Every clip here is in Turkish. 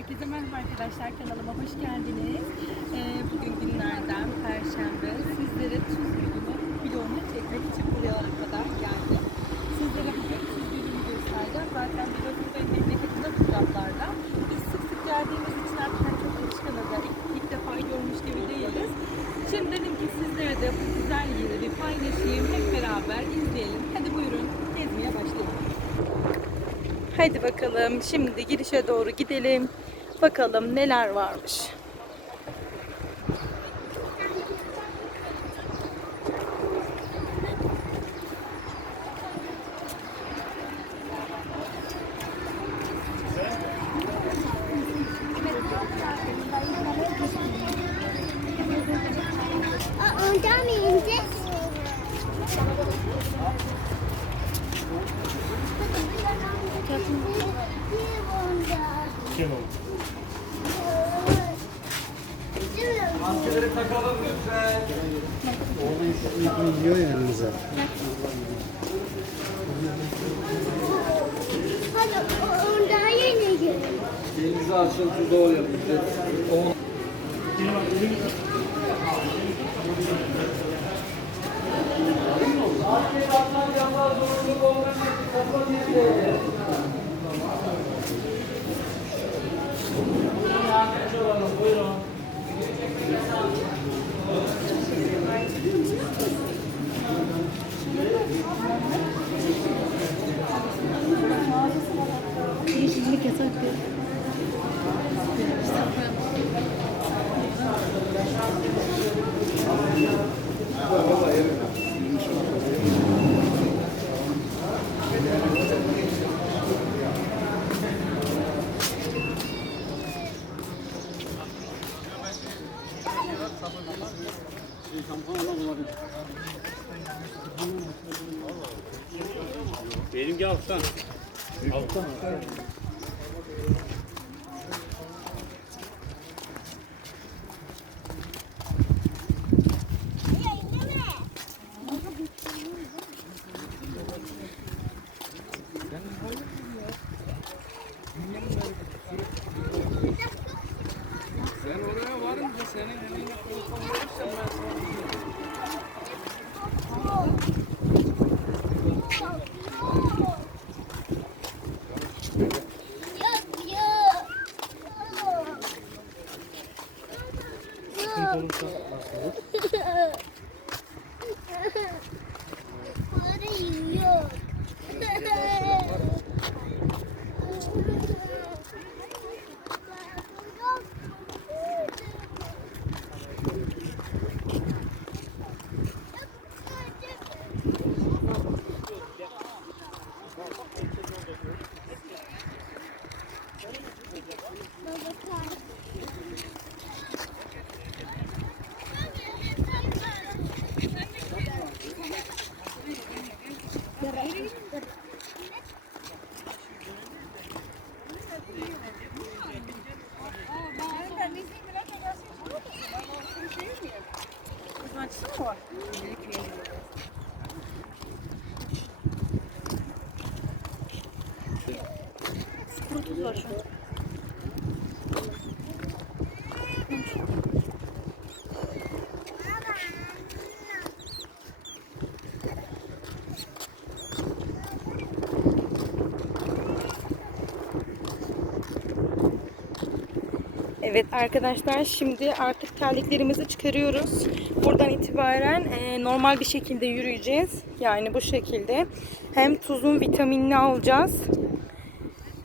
Herkese merhaba arkadaşlar kanalıma hoş geldiniz. Ee, bugün günlerden Perşembe. Sizlere tuz ürünü vlogunu çekmek için buralara kadar geldim. Sizlere bugün tuz ürünü göstereceğim. Zaten biliyorsunuz benim memleketimde tuzaklarda. Biz sık sık geldiğimiz için hani çok alışkınız. Yani ilk, ilk defa görmüş gibi değiliz. Şimdi dedim ki sizlere de bu güzel yeri bir paylaşayım. Hep beraber izleyelim. Hadi Hadi bakalım şimdi girişe doğru gidelim. Bakalım neler varmış. Kim o? Onu yiyor ya elinize. Hadi ondan yine girelim. Denize açın tuzu o yapacağız. O Yeşillik Benimki alttan. Alttan. Evet arkadaşlar şimdi artık terliklerimizi çıkarıyoruz. Buradan itibaren e, normal bir şekilde yürüyeceğiz. Yani bu şekilde. Hem tuzun vitaminini alacağız.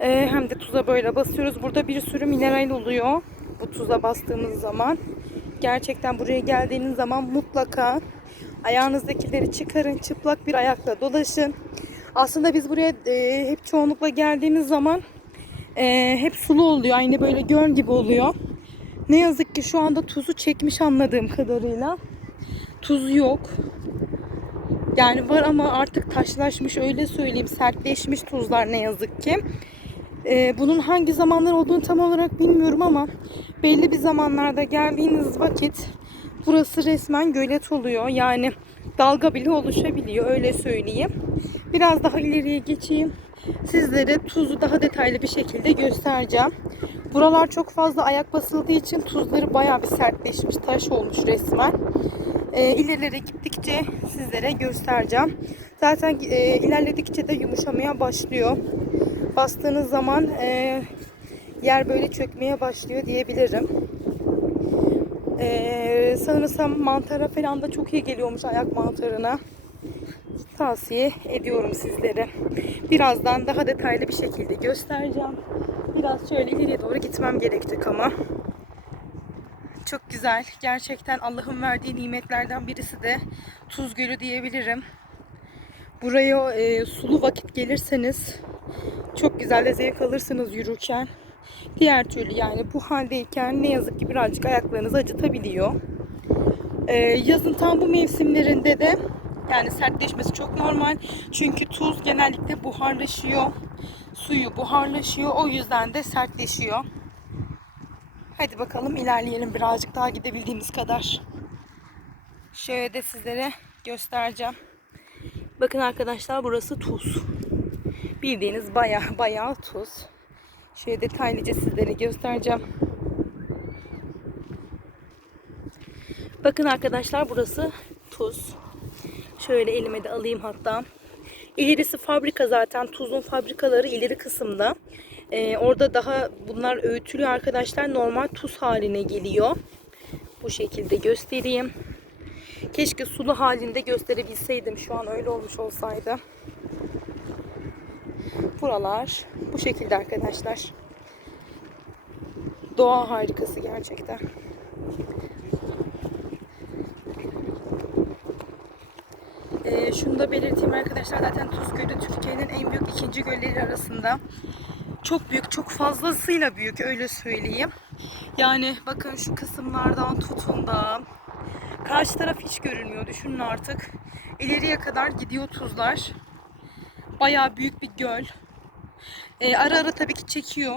e, hem de tuza böyle basıyoruz. Burada bir sürü mineral oluyor. Bu tuza bastığımız zaman. Gerçekten buraya geldiğiniz zaman mutlaka ayağınızdakileri çıkarın. Çıplak bir ayakla dolaşın. Aslında biz buraya e, hep çoğunlukla geldiğimiz zaman ee, hep sulu oluyor. Aynı böyle göl gibi oluyor. Ne yazık ki şu anda tuzu çekmiş anladığım kadarıyla. Tuz yok. Yani var ama artık taşlaşmış öyle söyleyeyim. Sertleşmiş tuzlar ne yazık ki. Ee, bunun hangi zamanlar olduğunu tam olarak bilmiyorum ama belli bir zamanlarda geldiğiniz vakit burası resmen gölet oluyor. Yani dalga bile oluşabiliyor öyle söyleyeyim. Biraz daha ileriye geçeyim. Sizlere tuzu daha detaylı bir şekilde göstereceğim. Buralar çok fazla ayak basıldığı için tuzları bayağı bir sertleşmiş, taş olmuş resmen. E, ilerilere gittikçe sizlere göstereceğim. Zaten e, ilerledikçe de yumuşamaya başlıyor. Bastığınız zaman e, yer böyle çökmeye başlıyor diyebilirim. E, sanırsam mantara falan da çok iyi geliyormuş ayak mantarına. Tavsiye ediyorum sizlere. Birazdan daha detaylı bir şekilde göstereceğim. Biraz şöyle ileriye doğru gitmem gerekecek ama. Çok güzel. Gerçekten Allah'ın verdiği nimetlerden birisi de Tuz Gölü diyebilirim. Buraya e, sulu vakit gelirseniz çok güzel de zevk alırsınız yürürken. Diğer türlü yani bu haldeyken ne yazık ki birazcık ayaklarınızı acıtabiliyor. E, yazın tam bu mevsimlerinde de yani sertleşmesi çok normal. Çünkü tuz genellikle buharlaşıyor. Suyu buharlaşıyor. O yüzden de sertleşiyor. Hadi bakalım ilerleyelim birazcık daha gidebildiğimiz kadar. Şöyle de sizlere göstereceğim. Bakın arkadaşlar burası tuz. Bildiğiniz baya baya tuz. Şöyle detaylıca sizlere göstereceğim. Bakın arkadaşlar burası tuz. Şöyle elime de alayım hatta. İlerisi fabrika zaten. Tuzun fabrikaları ileri kısımda. Ee, orada daha bunlar öğütülüyor arkadaşlar. Normal tuz haline geliyor. Bu şekilde göstereyim. Keşke sulu halinde gösterebilseydim. Şu an öyle olmuş olsaydı. Buralar bu şekilde arkadaşlar. Doğa harikası gerçekten. Ee, şunu da belirteyim arkadaşlar. Zaten Tuz Gölü Türkiye'nin en büyük ikinci gölleri arasında. Çok büyük, çok fazlasıyla büyük öyle söyleyeyim. Yani bakın şu kısımlardan tutun da karşı taraf hiç görünmüyor. Düşünün artık. İleriye kadar gidiyor tuzlar. Bayağı büyük bir göl. Ee, ara ara tabii ki çekiyor.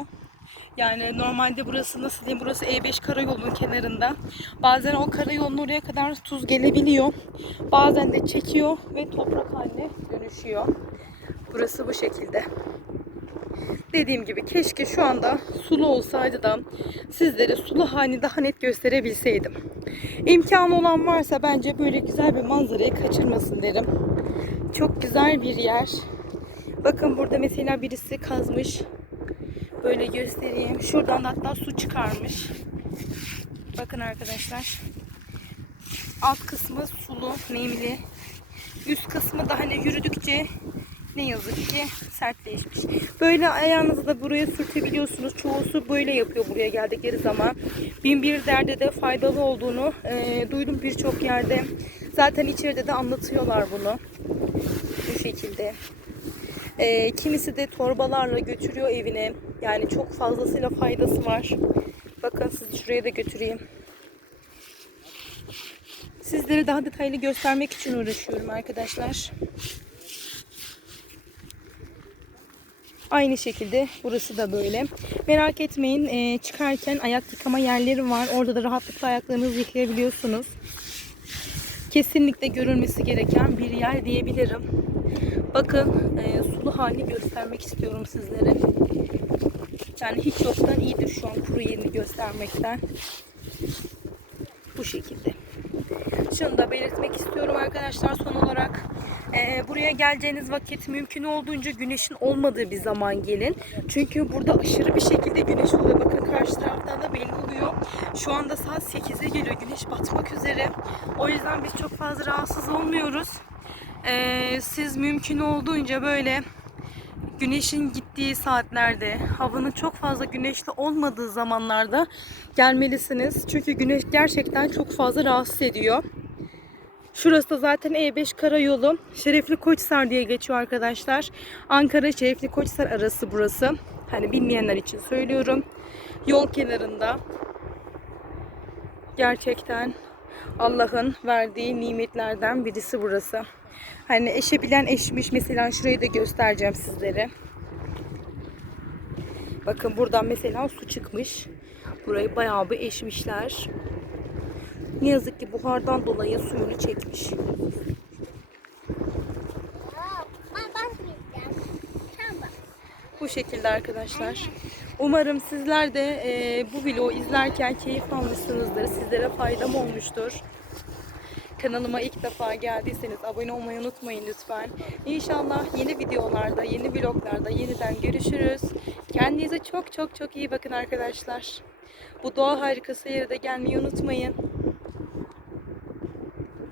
Yani normalde burası nasıl diyeyim burası E5 karayolunun kenarında. Bazen o karayolun oraya kadar tuz gelebiliyor. Bazen de çekiyor ve toprak haline dönüşüyor. Burası bu şekilde. Dediğim gibi keşke şu anda sulu olsaydı da sizlere sulu halini daha net gösterebilseydim. İmkanı olan varsa bence böyle güzel bir manzarayı kaçırmasın derim. Çok güzel bir yer. Bakın burada mesela birisi kazmış. Böyle göstereyim. Şuradan da hatta su çıkarmış. Bakın arkadaşlar. Alt kısmı sulu, nemli. Üst kısmı da hani yürüdükçe ne yazık ki sertleşmiş. Böyle ayağınızı da buraya sürtebiliyorsunuz. Çoğu su böyle yapıyor buraya geldikleri zaman. Bin bir derde de faydalı olduğunu e, duydum birçok yerde. Zaten içeride de anlatıyorlar bunu. Bu şekilde. E, kimisi de torbalarla götürüyor evine. Yani çok fazlasıyla faydası var. Bakın sizi şuraya da götüreyim. Sizlere daha detaylı göstermek için uğraşıyorum arkadaşlar. Aynı şekilde burası da böyle. Merak etmeyin e, çıkarken ayak yıkama yerleri var. Orada da rahatlıkla ayaklarınızı yıkayabiliyorsunuz. Kesinlikle görülmesi gereken bir yer diyebilirim. Bakın e, sulu hali göstermek istiyorum sizlere. Yani hiç yoktan iyidir şu an kuru yerini göstermekten. Bu şekilde. Şunu da belirtmek istiyorum arkadaşlar son olarak. Ee, buraya geleceğiniz vakit mümkün olduğunca güneşin olmadığı bir zaman gelin. Çünkü burada aşırı bir şekilde güneş oluyor. Bakın karşı taraftan da belli oluyor. Şu anda saat 8'e geliyor. Güneş batmak üzere. O yüzden biz çok fazla rahatsız olmuyoruz. Ee, siz mümkün olduğunca böyle güneşin gittiği saatlerde, havanın çok fazla güneşli olmadığı zamanlarda gelmelisiniz. Çünkü güneş gerçekten çok fazla rahatsız ediyor. Şurası da zaten E5 karayolu. Şerefli Koçsar diye geçiyor arkadaşlar. Ankara Şerefli Koçsar arası burası. Hani bilmeyenler için söylüyorum. Yol kenarında. Gerçekten Allah'ın verdiği nimetlerden birisi burası. Hani eşebilen eşmiş. Mesela şurayı da göstereceğim sizlere. Bakın buradan mesela su çıkmış. Burayı bayağı bir eşmişler. Ne yazık ki buhardan dolayı suyunu çekmiş. Bu şekilde arkadaşlar. Umarım sizler de e, bu vlogu izlerken keyif almışsınızdır. Sizlere faydam olmuştur. Kanalıma ilk defa geldiyseniz abone olmayı unutmayın lütfen. İnşallah yeni videolarda, yeni vloglarda yeniden görüşürüz. Kendinize çok çok çok iyi bakın arkadaşlar. Bu doğa harikası yere de gelmeyi unutmayın.